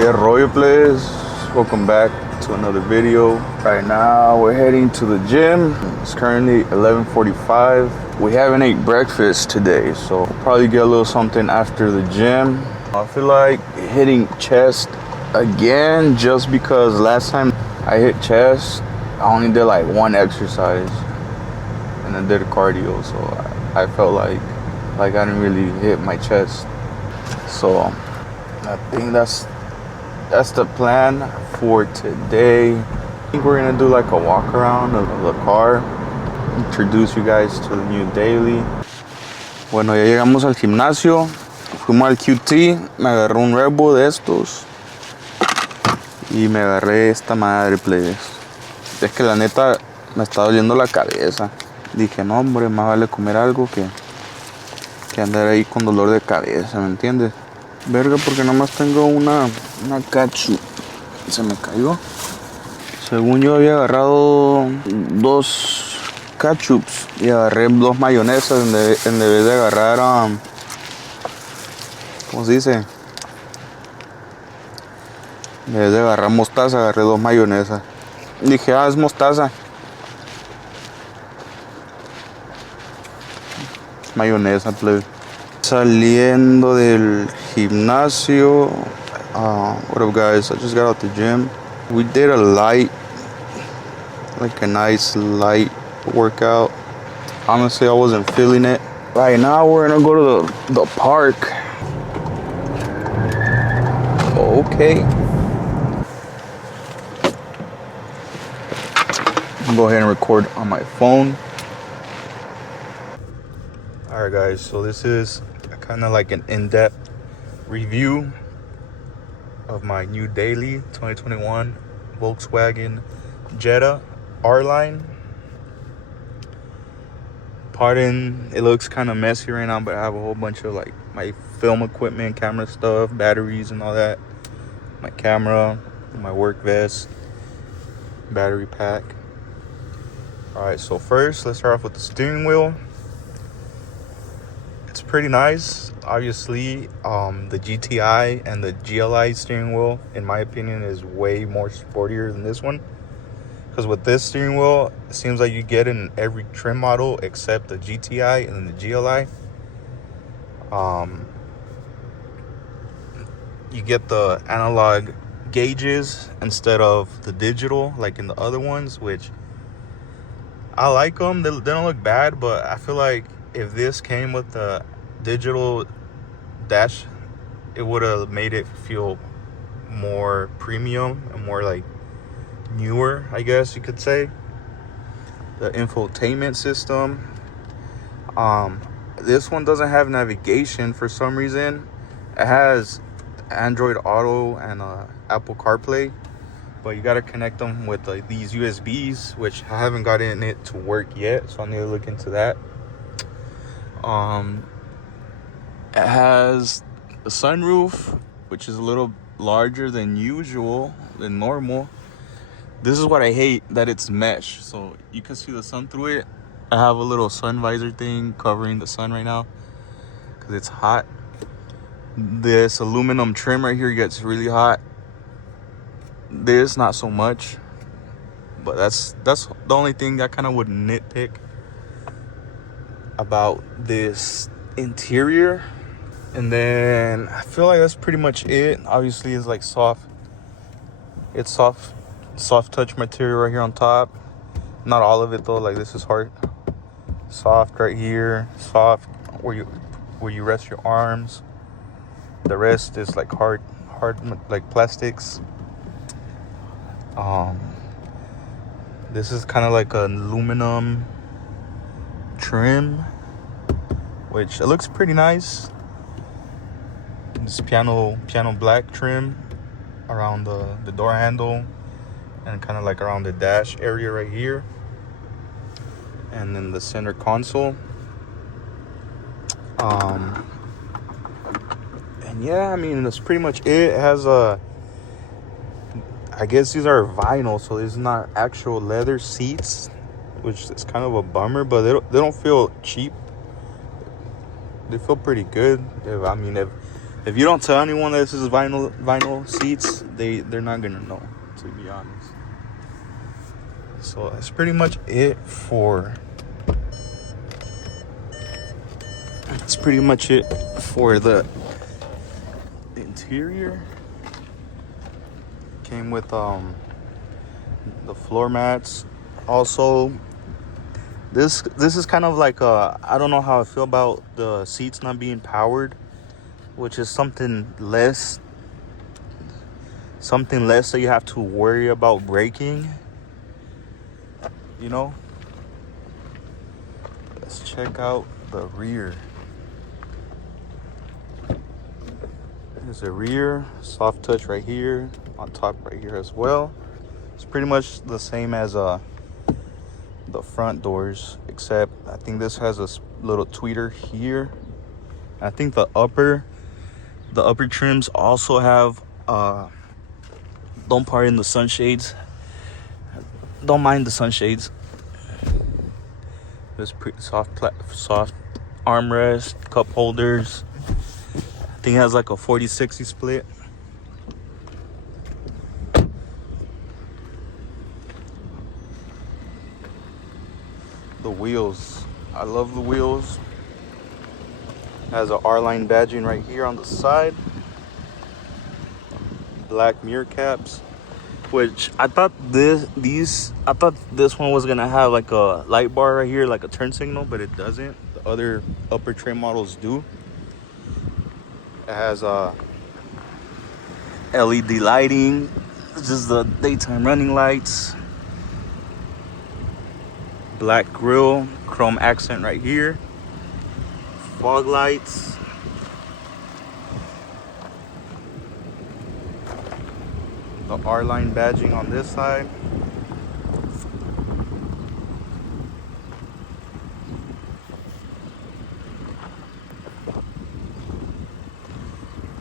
Que rollo, please. Welcome back to another video. Right now we're heading to the gym. It's currently 11:45. We haven't ate breakfast today, so we'll probably get a little something after the gym. I feel like hitting chest again just because last time I hit chest I only did like one exercise and I did a cardio, so I felt like I didn't really hit my chest. So I think that's the plan for today. I think we're gonna do like a walk around of the car, introduce you guys to the new daily. Bueno, ya llegamos al gimnasio, fuimos al QT, me agarré un Red Bull de estos y me agarré esta madre, please. Es que la neta me está doliendo la cabeza. Dije, no hombre, más vale comer algo que andar ahí con dolor de cabeza, ¿me entiendes? Verga, porque nomás tengo una ketchup. Se me cayó. Según yo había agarrado 2 ketchups y agarré 2 mayonesas en vez de agarrar ¿cómo se dice? En vez de agarrar mostaza, agarré 2 mayonesas. Dije, es mostaza. Mayonesa, please. Saliendo del gimnasio. What up, guys? I just got out the gym. We did a nice light workout. Honestly, I wasn't feeling it. Right now, we're gonna go to the park. Okay. I'll go ahead and record on my phone. Alright guys, so this is kind of like an in-depth review of my new daily 2021 Volkswagen Jetta R-Line. Pardon, it looks kind of messy right now, but I have a whole bunch of like my film equipment, camera stuff, batteries and all that. My camera, my work vest, battery pack. Alright, so first let's start off with the steering wheel. It's pretty nice. Obviously, the GTI and the GLI steering wheel, in my opinion, is way more sportier than this one. Because with this steering wheel, it seems like you get in every trim model except the GTI and the GLI. You get the analog gauges instead of the digital, like in the other ones, which I like them. They don't look bad, but I feel like if this came with the digital dash, it would have made it feel more premium and more like newer, I guess you could say. The infotainment system, this one doesn't have navigation for some reason. It has Android Auto and Apple CarPlay, but you got to connect them with these USBs, which I haven't gotten it to work yet, so I need to look into that. It has a sunroof, which is a little larger than normal. This is what I hate, that it's mesh, so you can see the sun through it. I have a little sun visor thing covering the sun right now because it's hot. This aluminum trim right here gets really hot. This not so much, but that's the only thing I kind of would nitpick about this interior. And then I feel like that's pretty much it. Obviously, it's like soft touch material right here on top. Not all of it though, like this is hard. Soft right here, soft where you rest your arms. The rest is like hard like plastics. This is kind of like an aluminum trim, which it looks pretty nice. This piano black trim around the door handle and kind of like around the dash area right here, and then the center console. And yeah, I mean, that's pretty much it. It has I guess these are vinyl, so these are not actual leather seats, which is kind of a bummer, but they don't feel cheap. They feel pretty good. If you don't tell anyone that this is vinyl seats, they're not gonna know, to be honest. So that's pretty much it for the interior. Came with the floor mats. Also, this is kind of like I don't know how I feel about the seats not being powered, which is something less so you have to worry about braking, you know. Let's check out the rear. There's a rear soft touch right here, on top right here as well. It's pretty much the same as the front doors, except I think this has a little tweeter here. I think the upper trims also have don't mind the sunshades. There's pretty soft armrest, cup holders. I think it has like a 40-60 split. The wheels, I love the wheels. Has a R-line badging right here on the side. Black mirror caps, which I thought this one was gonna have like a light bar right here, like a turn signal, but it doesn't. The other upper trim models do. It has LED lighting. This is the daytime running lights. Black grille, chrome accent right here. Fog lights. The R-line badging on this side.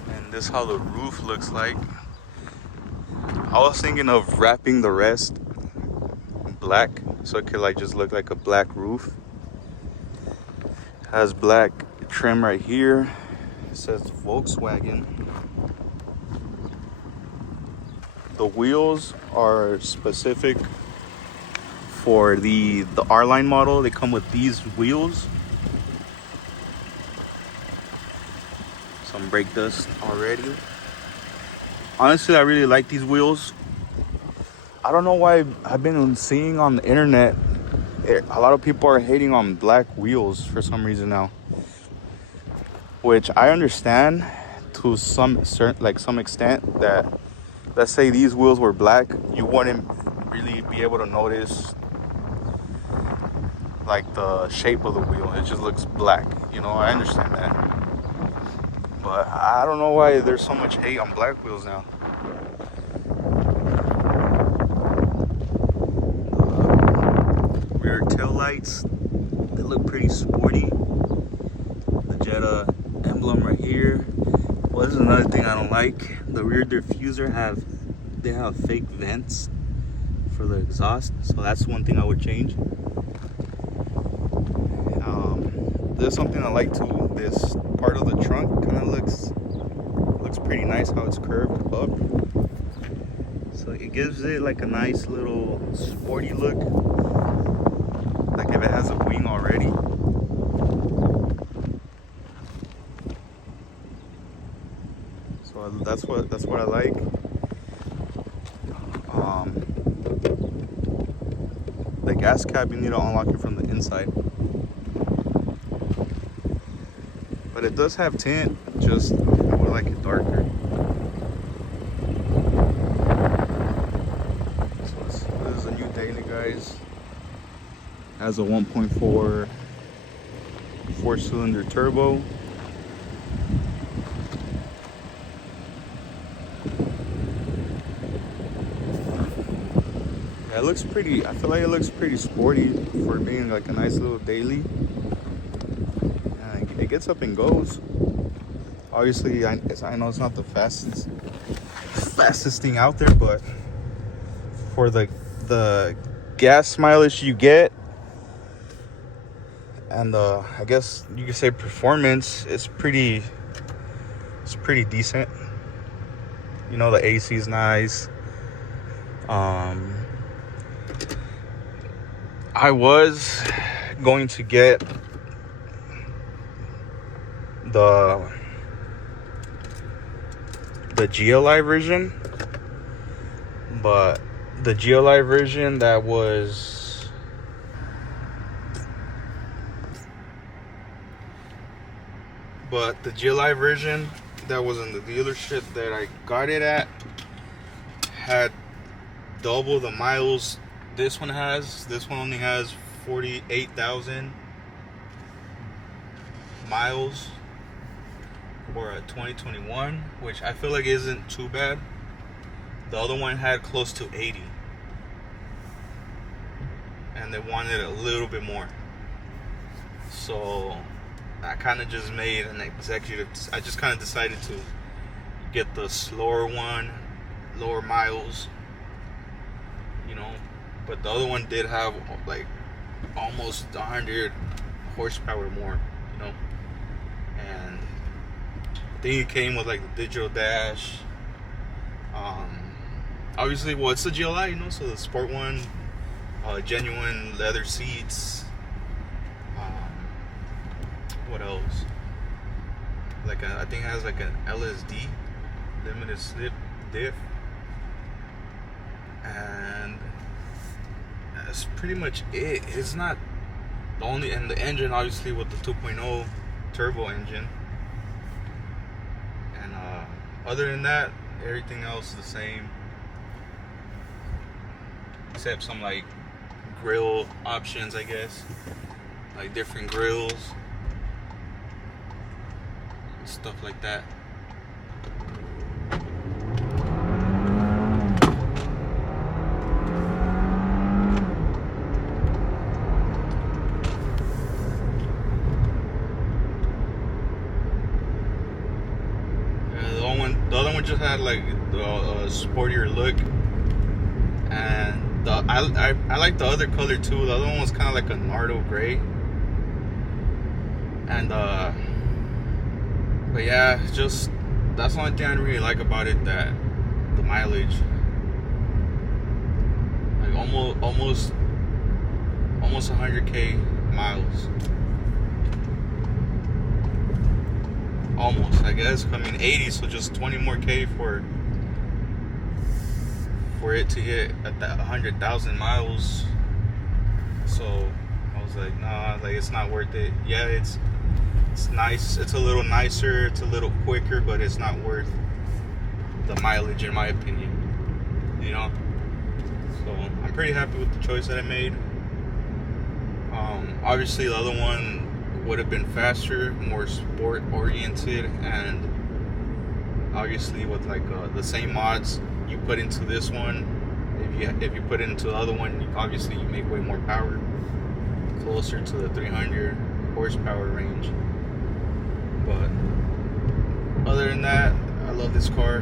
And this is how the roof looks like. I was thinking of wrapping the rest black so it could like just look like a black roof. Has black trim right here. It says Volkswagen. The wheels are specific for the R-line model. They come with these wheels. Some brake dust already. Honestly, I really like these wheels. I don't know why I've been seeing on the internet a lot of people are hating on black wheels for some reason now, which I understand to some extent. That, let's say these wheels were black, you wouldn't really be able to notice like the shape of the wheel. It just looks black, you know. I understand that, but I don't know why there's so much hate on black wheels now. Rear tail lights, they look pretty sporty. The Jetta emblem right here. Well, this is another thing I don't like. The rear diffuser have fake vents for the exhaust, so that's one thing I would change. There's something I like too. This part of the trunk kind of looks pretty nice how it's curved up. So it gives it like a nice little sporty look, like if it has a wing already. So that's what I like. The gas cap, you need to unlock it from the inside. But it does have tint, just I would like it darker. So this is a new daily, guys. Has a 1.4 4-cylinder turbo. Yeah, it looks pretty. I feel like it looks pretty sporty for being like a nice little daily. It gets up and goes. Obviously, I know it's not the fastest thing out there, but for the gas mileage you get, and I guess you could say performance, it's pretty It's pretty decent. You know, the AC is nice. I was going to get the GLI version, but the GLI version that was in the dealership that I got it at had double the miles this one has. This one only has 48,000 miles for a 2021, which I feel like isn't too bad. The other one had close to 80, and they wanted a little bit more. So I kind of just made an executive. I just kind of decided to get the slower one, lower miles, you know. But the other one did have like almost 100 horsepower more, you know. And I think it came with like the digital dash. Obviously, well, it's the GLI, you know, so the sport one, genuine leather seats. What else? Like I think it has like an LSD, limited slip diff, and that's pretty much it. It's not the only, and the engine obviously with the 2.0 turbo engine, and other than that, everything else is the same, except some like grill options, I guess, like different grills, stuff like that. The other one just had like the sportier look, and I like the other color too. The other one was kind of like a Nardo gray, and but yeah, just that's the only thing I really like about it, that the mileage, like almost 100K miles. Almost, I guess. I mean 80, so just 20 more K for it to hit at that 100,000 miles. So I was like, nah, like it's not worth it. Yeah, it's nice, it's a little nicer, it's a little quicker, but it's not worth the mileage in my opinion, you know. So I'm pretty happy with the choice that I made. Obviously the other one would have been faster, more sport oriented, and obviously with like the same mods you put into this one, if you put it into the other one, obviously you make way more power, closer to the 300 horsepower range. But other than that, I love this car.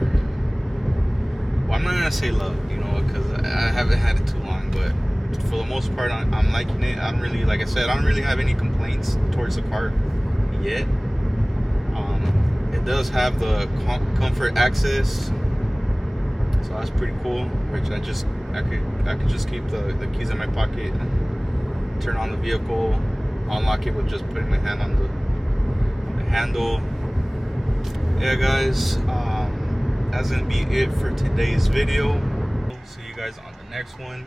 Well, I'm not gonna say love, you know, because I haven't had it too long, but for the most part, I'm liking it. I don't really, like I said, I don't really have any complaints towards the car yet. It does have the comfort access, so that's pretty cool. Which I could just keep the keys in my pocket, and turn on the vehicle, unlock it with just putting my hand on the handle. Yeah, guys, that's gonna be it for today's video. See you guys on the next one.